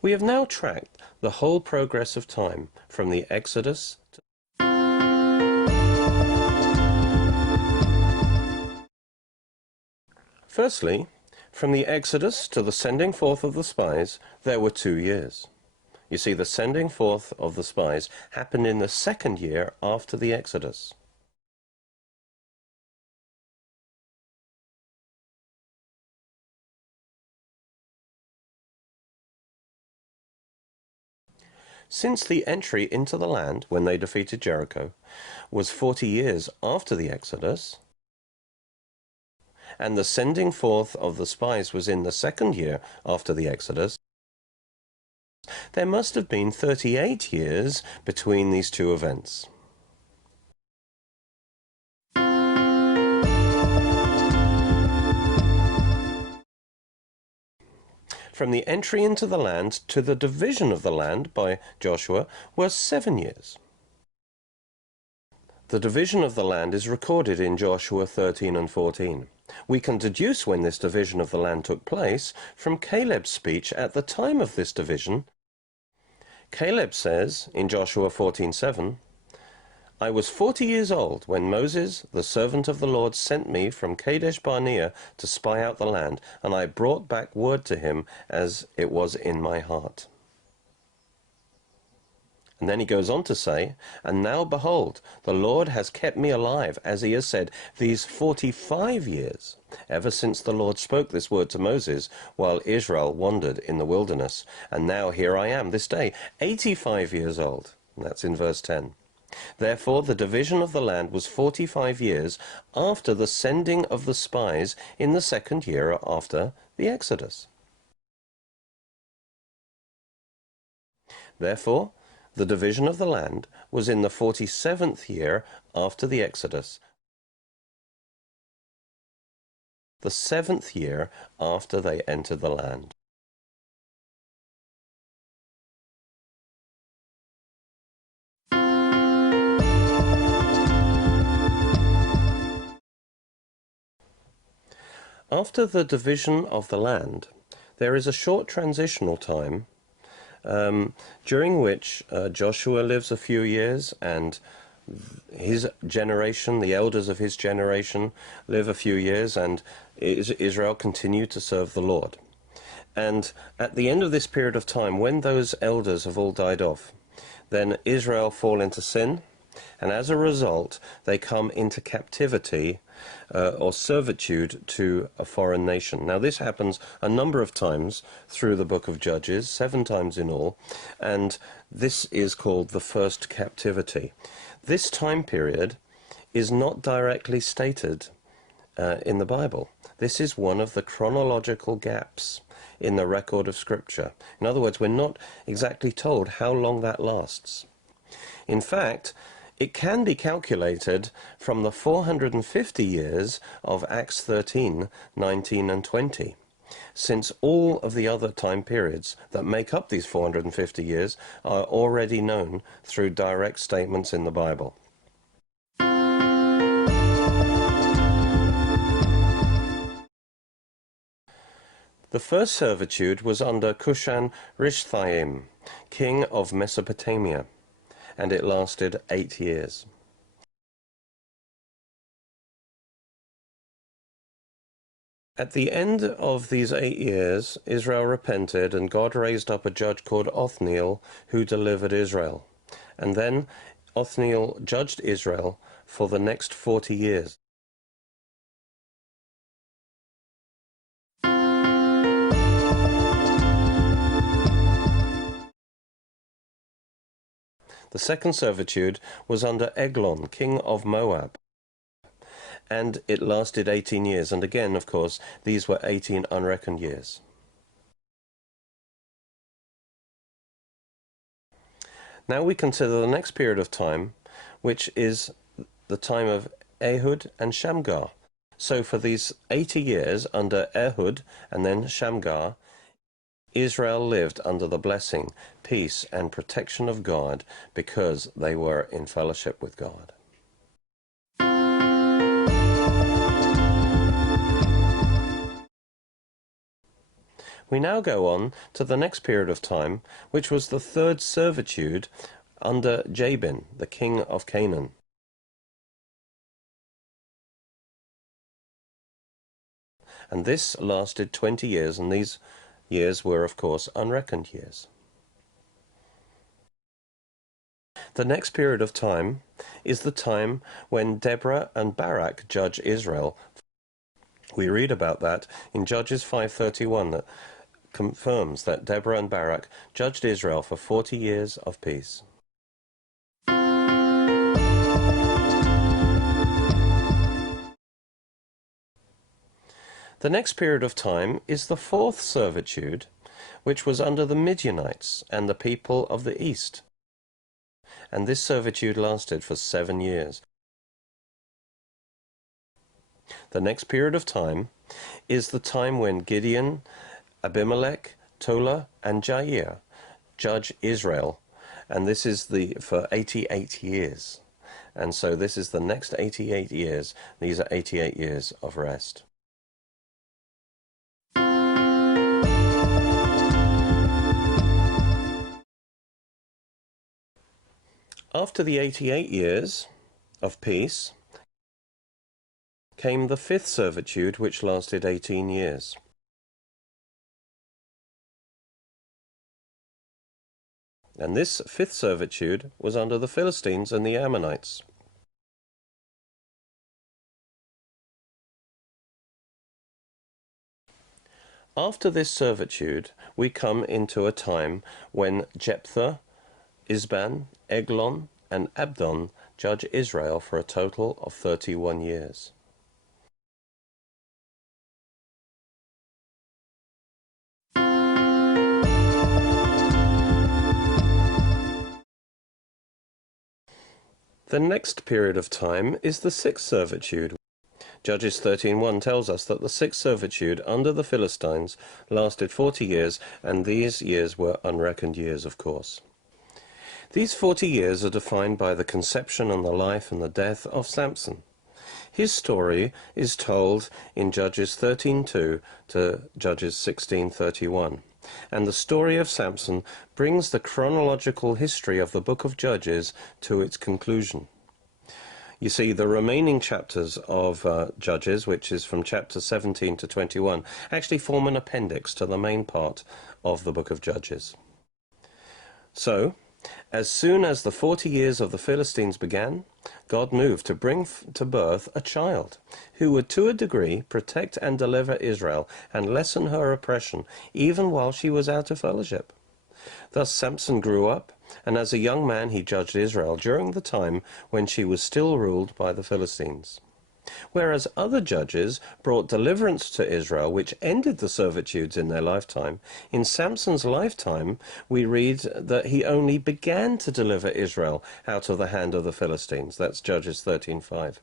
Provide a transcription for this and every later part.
We have now tracked the whole progress of time from the Exodus to Firstly, from the Exodus to the sending forth of the spies, there were 2 years. You see, the sending forth of the spies happened in the 2nd year after the Exodus. Since the entry into the land, when they defeated Jericho, was 40 years after the Exodus, and the sending forth of the spies was in the 2nd year after the Exodus, there must have been 38 years between these two events. From the entry into the land to the division of the land by Joshua was 7 years. The division of the land is recorded in Joshua 13 and 14. We can deduce when this division of the land took place from Caleb's speech at the time of this division. Caleb says in Joshua 14:7, I was 40 years old when Moses, the servant of the Lord, sent me from Kadesh Barnea to spy out the land, and I brought back word to him as it was in my heart. And then he goes on to say, and now behold, the Lord has kept me alive, as he has said, these 45 years, ever since the Lord spoke this word to Moses, while Israel wandered in the wilderness. And now here I am, this day, 85 years old. And that's in verse 10. Therefore the division of the land was 45 years after the sending of the spies in the 2nd year after the Exodus. Therefore, the division of the land was in the 47th year after the Exodus, the 7th year after they entered the land. After the division of the land, there is a short transitional time during which Joshua lives a few years, and his generation, the elders of his generation, live a few years, and Israel continued to serve the Lord. And at the end of this period of time, when those elders have all died off, then Israel fall into sin, and as a result they come into captivity or servitude to a foreign nation. Now this happens a number of times through the book of Judges, 7 times in all, and this is called the first captivity. This time period is not directly stated in the Bible. This is one of the chronological gaps in the record of Scripture. In other words, we're not exactly told how long that lasts. In fact, it can be calculated from the 450 years of Acts 13, 19 and 20, since all of the other time periods that make up these 450 years are already known through direct statements in the Bible. The first servitude was under Cushan-Rishathaim, king of Mesopotamia, and it lasted 8 years. At the end of these 8 years, Israel repented, and God raised up a judge called Othniel, who delivered Israel. And then Othniel judged Israel for the next 40 years. The second servitude was under Eglon, king of Moab, and it lasted 18 years, and again, of course, these were 18 unreckoned years. Now we consider the next period of time, which is the time of Ehud and Shamgar. So for these 80 years under Ehud and then Shamgar, Israel lived under the blessing, peace, and protection of God because they were in fellowship with God. We now go on to the next period of time, which was the third servitude under Jabin, the king of Canaan. And this lasted 20 years, and these years were, of course, unreckoned years. The next period of time is the time when Deborah and Barak judge Israel. We read about that in Judges 5:31, that confirms that Deborah and Barak judged Israel for 40 years of peace. The next period of time is the fourth servitude, which was under the Midianites and the people of the east. And this servitude lasted for 7 years. The next period of time is the time when Gideon, Abimelech, Tola, and Jair judge Israel, and this is for 88 years. And so this is the next 88 years. These are 88 years of rest. After the 88 years of peace came the fifth servitude, which lasted 18 years. And this fifth servitude was under the Philistines and the Ammonites. After this servitude, we come into a time when Jephthah, Isban, Eglon, and Abdon judge Israel for a total of 31 years. The next period of time is the sixth servitude. Judges 13:1 tells us that the sixth servitude under the Philistines lasted 40 years, and these years were unreckoned years, of course. These 40 years are defined by the conception and the life and the death of Samson. His story is told in Judges 13:2 to Judges 16:31. And the story of Samson brings the chronological history of the book of Judges to its conclusion. You see, the remaining chapters of Judges, which is from chapter 17 to 21, actually form an appendix to the main part of the book of Judges. So, as soon as the 40 years of the Philistines began, God moved to bring to birth a child who would, to a degree, protect and deliver Israel and lessen her oppression, even while she was out of fellowship. Thus Samson grew up, and as a young man he judged Israel during the time when she was still ruled by the Philistines. Whereas other judges brought deliverance to Israel, which ended the servitudes in their lifetime, in Samson's lifetime we read that he only began to deliver Israel out of the hand of the Philistines. That's Judges 13:5.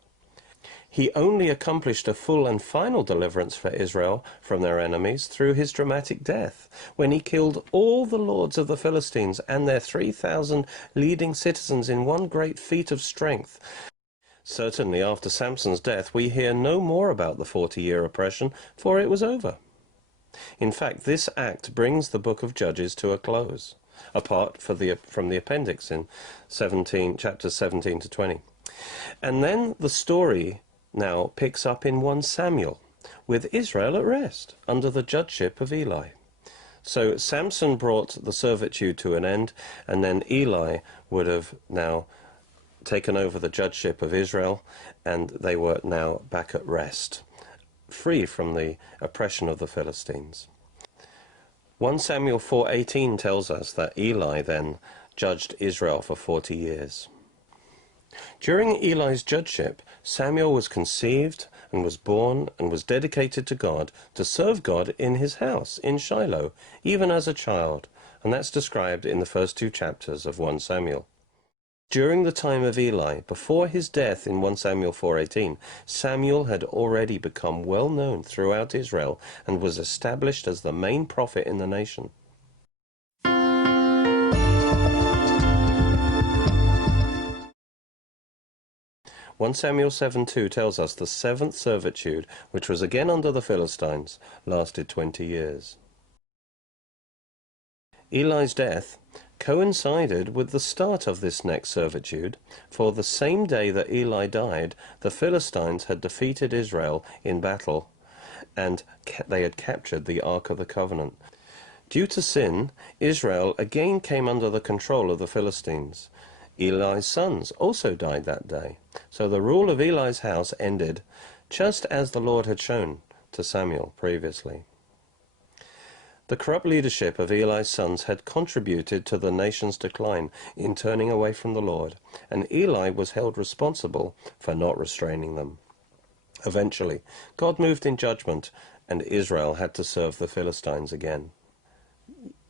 He only accomplished a full and final deliverance for Israel from their enemies through his dramatic death, when he killed all the lords of the Philistines and their 3,000 leading citizens in one great feat of strength. Certainly after Samson's death we hear no more about the 40-year oppression, for it was over. In fact, this act brings the book of Judges to a close, apart from the appendix in chapters 17 to 20. And then the story now picks up in 1 Samuel, with Israel at rest under the judgeship of Eli. So Samson brought the servitude to an end, and then Eli would have now taken over the judgeship of Israel, and they were now back at rest, free from the oppression of the Philistines. 1 Samuel 4:18 tells us that Eli then judged Israel for 40 years. During Eli's judgeship, Samuel was conceived and was born and was dedicated to God to serve God in his house in Shiloh, even as a child, and that's described in the first 2 chapters of 1 Samuel. During the time of Eli, before his death in 1 Samuel 4:18, Samuel had already become well known throughout Israel and was established as the main prophet in the nation. One Samuel 7:2 tells us the 7th servitude, which was again under the Philistines, lasted 20 years. Eli's death coincided with the start of this next servitude, for the same day that Eli died, the Philistines had defeated Israel in battle, and they had captured the Ark of the Covenant. Due to sin, Israel again came under the control of the Philistines. Eli's sons also died that day, so the rule of Eli's house ended, just as the Lord had shown to Samuel previously. The corrupt leadership of Eli's sons had contributed to the nation's decline in turning away from the Lord, and Eli was held responsible for not restraining them. Eventually, God moved in judgment, and Israel had to serve the Philistines again.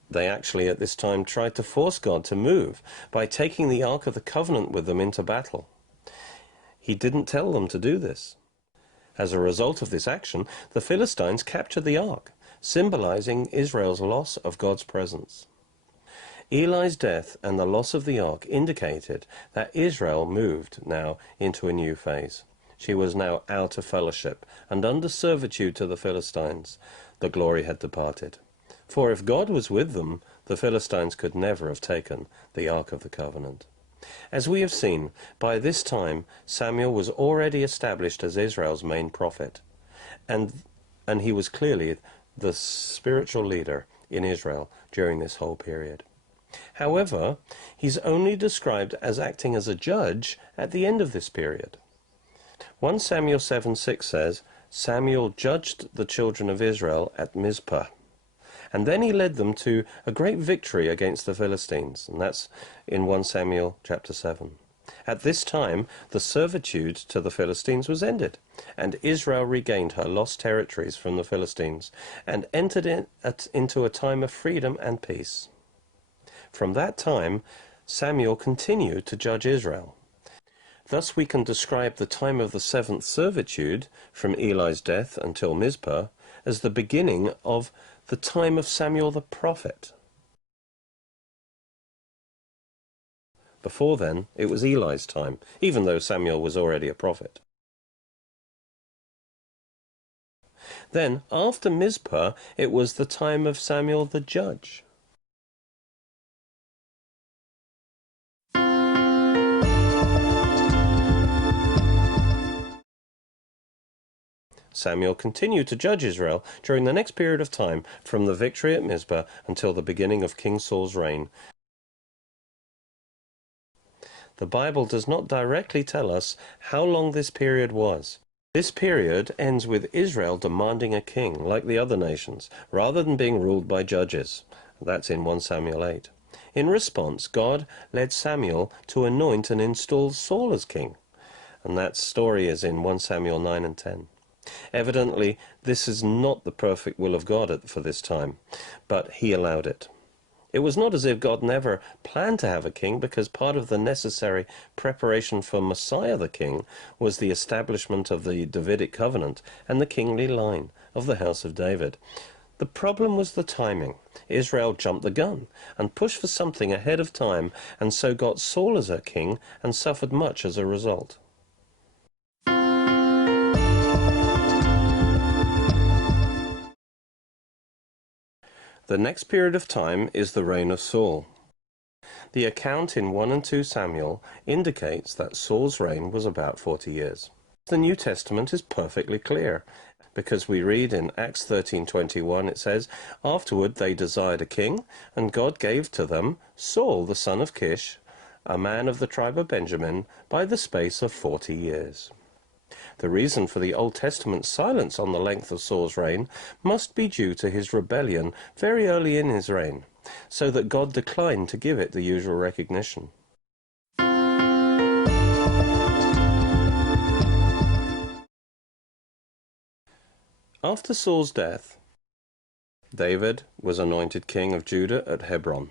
They actually at this time tried to force God to move by taking the Ark of the Covenant with them into battle. He didn't tell them to do this. As a result of this action, the Philistines captured the Ark, symbolizing Israel's loss of God's presence. Eli's death and the loss of the Ark indicated that Israel moved now into a new phase. She was now out of fellowship and under servitude to the Philistines. The glory had departed. For if God was with them, the Philistines could never have taken the Ark of the Covenant. As we have seen, by this time Samuel was already established as Israel's main prophet, and he was clearly the spiritual leader in Israel during this whole period. However, he's only described as acting as a judge at the end of this period. 1 Samuel 7:6 says, Samuel judged the children of Israel at Mizpah, and then he led them to a great victory against the Philistines, and that's in 1 Samuel chapter 7. At this time, the servitude to the Philistines was ended, and Israel regained her lost territories from the Philistines and entered into a time of freedom and peace. From that time, Samuel continued to judge Israel. Thus we can describe the time of the seventh servitude, from Eli's death until Mizpah, as the beginning of the time of Samuel the prophet. Before then, it was Eli's time, even though Samuel was already a prophet. Then, after Mizpah, it was the time of Samuel the judge. Samuel continued to judge Israel during the next period of time, from the victory at Mizpah until the beginning of King Saul's reign. The Bible does not directly tell us how long this period was. This period ends with Israel demanding a king, like the other nations, rather than being ruled by judges. That's in 1 Samuel 8. In response, God led Samuel to anoint and install Saul as king, and that story is in 1 Samuel 9 and 10. Evidently, this is not the perfect will of God for this time, but he allowed it. It was not as if God never planned to have a king, because part of the necessary preparation for Messiah the king was the establishment of the Davidic covenant and the kingly line of the house of David. The problem was the timing. Israel jumped the gun and pushed for something ahead of time, and so got Saul as a king and suffered much as a result. The next period of time is the reign of Saul. The account in 1 and 2 Samuel indicates that Saul's reign was about 40 years. The New Testament is perfectly clear, because we read in Acts 13:21, it says, Afterward they desired a king, and God gave to them Saul the son of Kish, a man of the tribe of Benjamin, by the space of 40 years. The reason for the Old Testament silence on the length of Saul's reign must be due to his rebellion very early in his reign, so that God declined to give it the usual recognition. After Saul's death, David was anointed king of Judah at Hebron.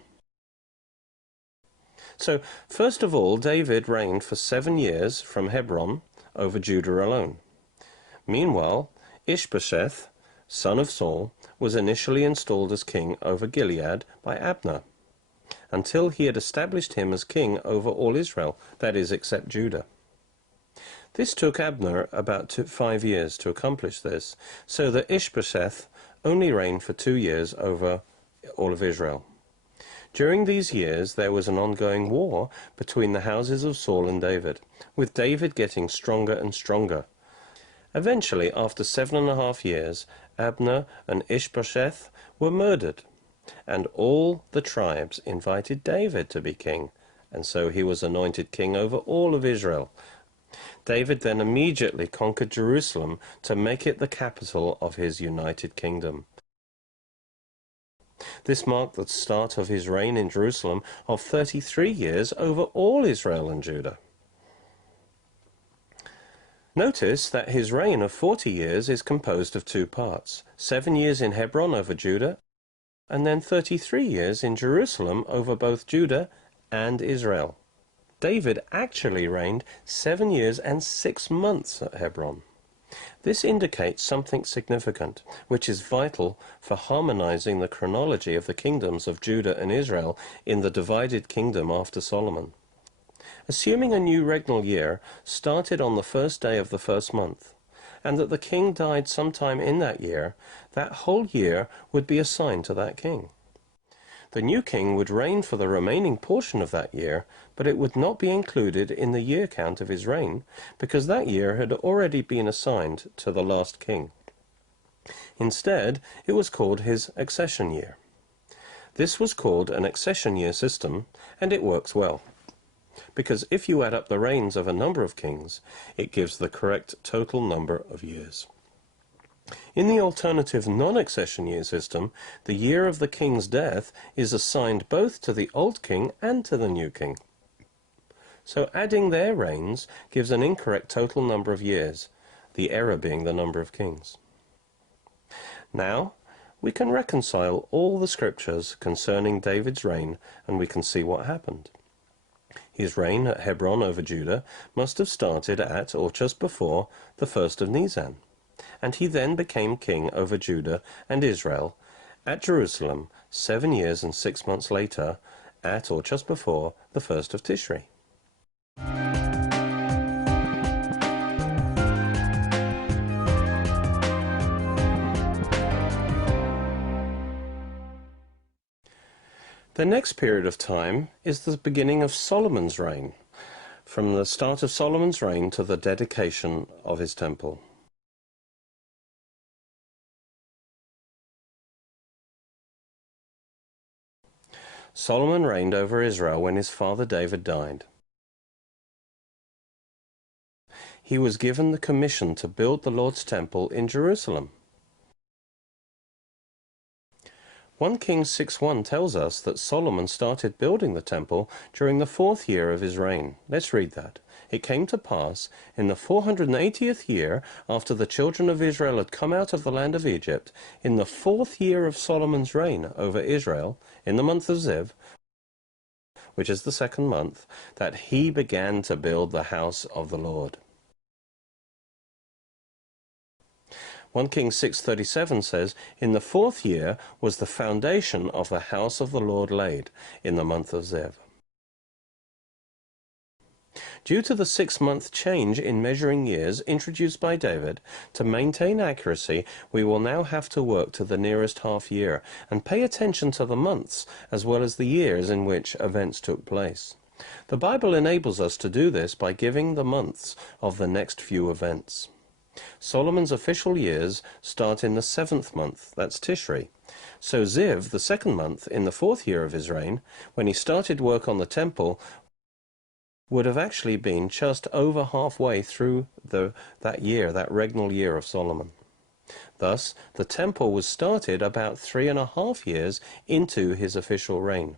So, first of all, David reigned for 7 years from Hebron over Judah alone. Meanwhile, Ishbosheth, son of Saul, was initially installed as king over Gilead by Abner, until he had established him as king over all Israel, that is, except Judah. This took Abner about 5 years to accomplish this, so that Ishbosheth only reigned for 2 years over all of Israel. During these years there was an ongoing war between the houses of Saul and David, with David getting stronger and stronger. Eventually, after 7.5 years, Abner and Ishbosheth were murdered, and all the tribes invited David to be king, and so he was anointed king over all of Israel. David then immediately conquered Jerusalem to make it the capital of his united kingdom. This marked the start of his reign in Jerusalem of 33 years over all Israel and Judah. Notice that his reign of 40 years is composed of two parts, 7 years in Hebron over Judah, and then 33 years in Jerusalem over both Judah and Israel. David actually reigned 7 years and 6 months at Hebron. This indicates something significant, which is vital for harmonizing the chronology of the kingdoms of Judah and Israel in the divided kingdom after Solomon. Assuming a new regnal year started on the first day of the first month, and that the king died sometime in that year, that whole year would be assigned to that king. The new king would reign for the remaining portion of that year, but it would not be included in the year count of his reign, because that year had already been assigned to the last king. Instead, it was called his accession year. This was called an accession year system, and it works well, because if you add up the reigns of a number of kings, it gives the correct total number of years. In the alternative non-accession year system, the year of the king's death is assigned both to the old king and to the new king. So adding their reigns gives an incorrect total number of years, the error being the number of kings. Now, we can reconcile all the scriptures concerning David's reign, and we can see what happened. His reign at Hebron over Judah must have started at, or just before, the 1st of Nisan, and he then became king over Judah and Israel at Jerusalem 7 years and 6 months later, at or just before the 1st of Tishri. The next period of time is the beginning of Solomon's reign, from the start of Solomon's reign to the dedication of his temple. Solomon reigned over Israel when his father David died. He was given the commission to build the Lord's temple in Jerusalem. 1 Kings 6:1 tells us that Solomon started building the temple during the 4th year of his reign. Let's read that. It came to pass in the 480th year after the children of Israel had come out of the land of Egypt, in the 4th year of Solomon's reign over Israel, in the month of Ziv, which is the 2nd month, that he began to build the house of the Lord. 1 Kings 6:37 says, in the 4th year was the foundation of the house of the Lord laid, in the month of Ziv. Due to the 6-month change in measuring years introduced by David, to maintain accuracy, we will now have to work to the nearest half year and pay attention to the months as well as the years in which events took place. The Bible enables us to do this by giving the months of the next few events. Solomon's official years start in the 7th month, that's Tishri. So Ziv, the 2nd month in the 4th year of his reign, when he started work on the temple, would have actually been just over halfway through that year, that regnal year of Solomon. Thus, the temple was started about 3.5 years into his official reign.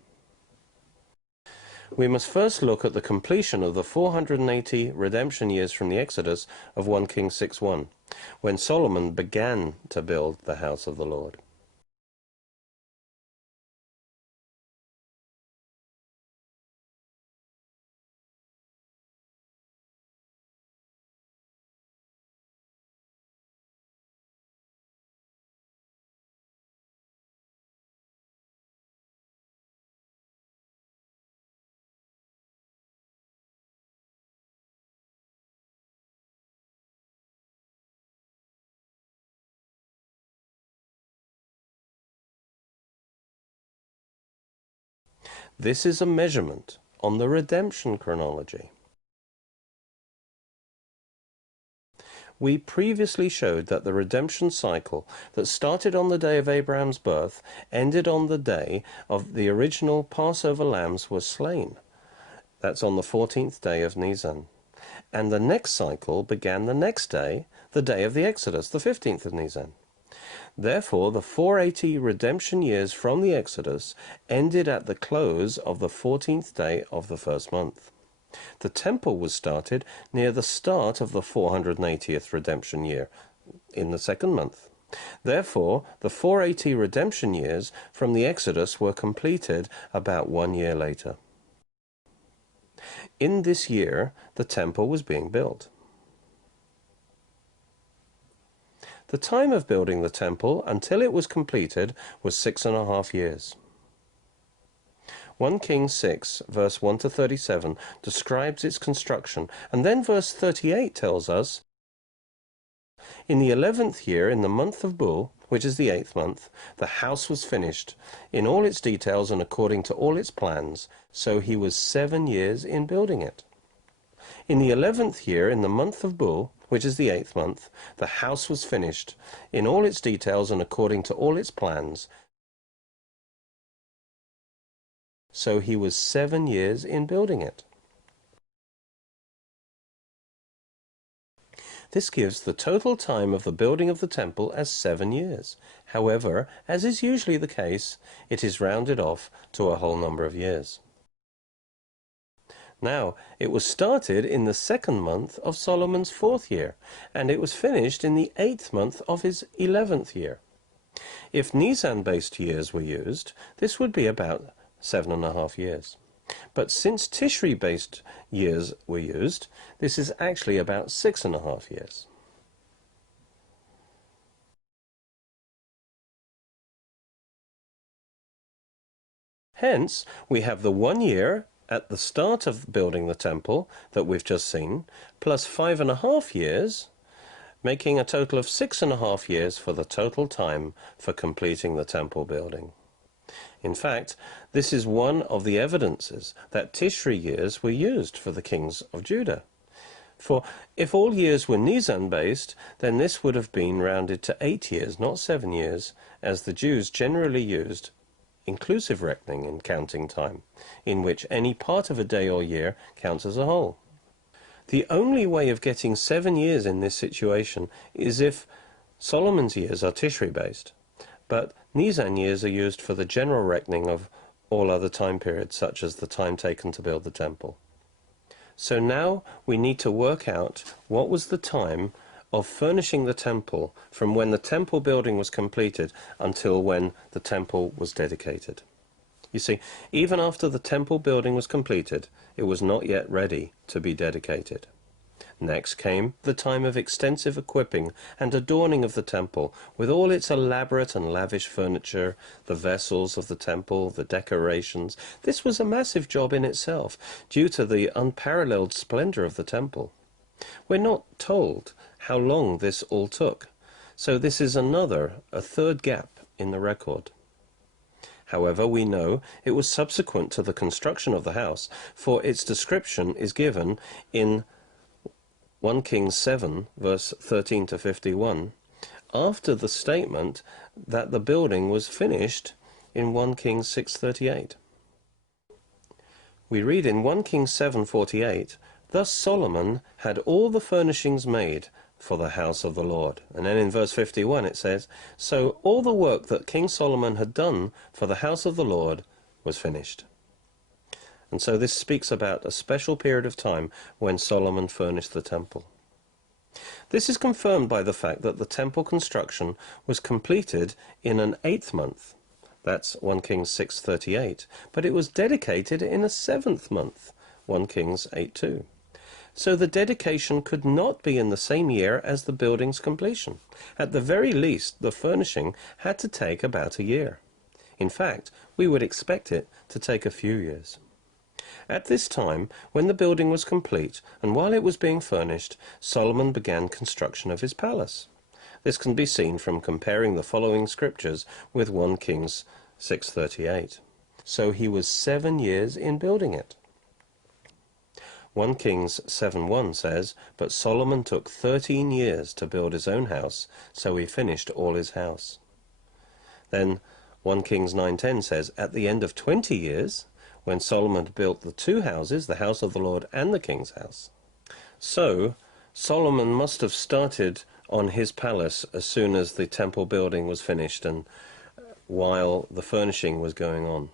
We must first look at the completion of the 480 redemption years from the Exodus of 1 Kings 6:1, when Solomon began to build the house of the Lord. This is a measurement on the redemption chronology. We previously showed that the redemption cycle that started on the day of Abraham's birth ended on the day of the original Passover lambs were slain. That's on the 14th day of Nisan. And the next cycle began the next day, the day of the Exodus, the 15th of Nisan. Therefore, the 480 redemption years from the Exodus ended at the close of the 14th day of the first month. The temple was started near the start of the 480th redemption year, in the second month. Therefore, the 480 redemption years from the Exodus were completed about 1 year later. In this year, the temple was being built. The time of building the temple until it was completed was 6.5 years. 1 Kings 6, verse 1 to 37 describes its construction, and then verse 38 tells us, in the 11th year, in the month of Bul, which is the 8th month, the house was finished, in all its details and according to all its plans, so he was 7 years in building it. In the 11th year, in the month of Bul, which is the 8th month, the house was finished, in all its details and according to all its plans, so he was 7 years in building it. This gives the total time of the building of the temple as 7 years. However, as is usually the case, it is rounded off to a whole number of years. Now, it was started in the 2nd month of Solomon's 4th year, and it was finished in the 8th month of his 11th year. If Nisan-based years were used, this would be about 7.5 years. But since Tishri-based years were used, this is actually about 6.5 years. Hence, we have the 1 year at the start of building the temple that we've just seen, plus 5.5 years, making a total of 6.5 years for the total time for completing the temple building. In fact, this is one of the evidences that Tishri years were used for the kings of Judah. For if all years were Nisan-based, then this would have been rounded to 8 years, not 7 years, as the Jews generally used inclusive reckoning in counting time, in which any part of a day or year counts as a whole. The only way of getting 7 years in this situation is if Solomon's years are Tishri-based, but Nisan years are used for the general reckoning of all other time periods, such as the time taken to build the temple. So now we need to work out what was the time of furnishing the temple from when the temple building was completed until when the temple was dedicated. You see, even after the temple building was completed, it was not yet ready to be dedicated. Next came the time of extensive equipping and adorning of the temple, with all its elaborate and lavish furniture, the vessels of the temple, the decorations. This was a massive job in itself, due to the unparalleled splendor of the temple. We're not told how long this all took, so this is a third gap in the record. However, we know it was subsequent to the construction of the house, for its description is given in 1 Kings 7, verse 13 to 51, after the statement that the building was finished in 1 Kings 6:38. We read in 1 Kings 7:48, "Thus Solomon had all the furnishings made for the house of the Lord." And then in verse 51 it says, "So all the work that King Solomon had done for the house of the Lord was finished." And so this speaks about a special period of time when Solomon furnished the temple. This is confirmed by the fact that the temple construction was completed in an 8th month. That's 1 Kings 6:38. But it was dedicated in a 7th month, 1 Kings 8:2. So the dedication could not be in the same year as the building's completion. At the very least, the furnishing had to take about a year. In fact, we would expect it to take a few years. At this time, when the building was complete, and while it was being furnished, Solomon began construction of his palace. This can be seen from comparing the following scriptures with 1 Kings 6:38. so he was 7 years in building it. 1 Kings 7:1 says, "But Solomon took 13 years to build his own house, so he finished all his house." Then 1 Kings 9:10 says, "At the end of 20 years, when Solomon had built the 2 houses, the house of the Lord and the king's house." So Solomon must have started on his palace as soon as the temple building was finished and while the furnishing was going on.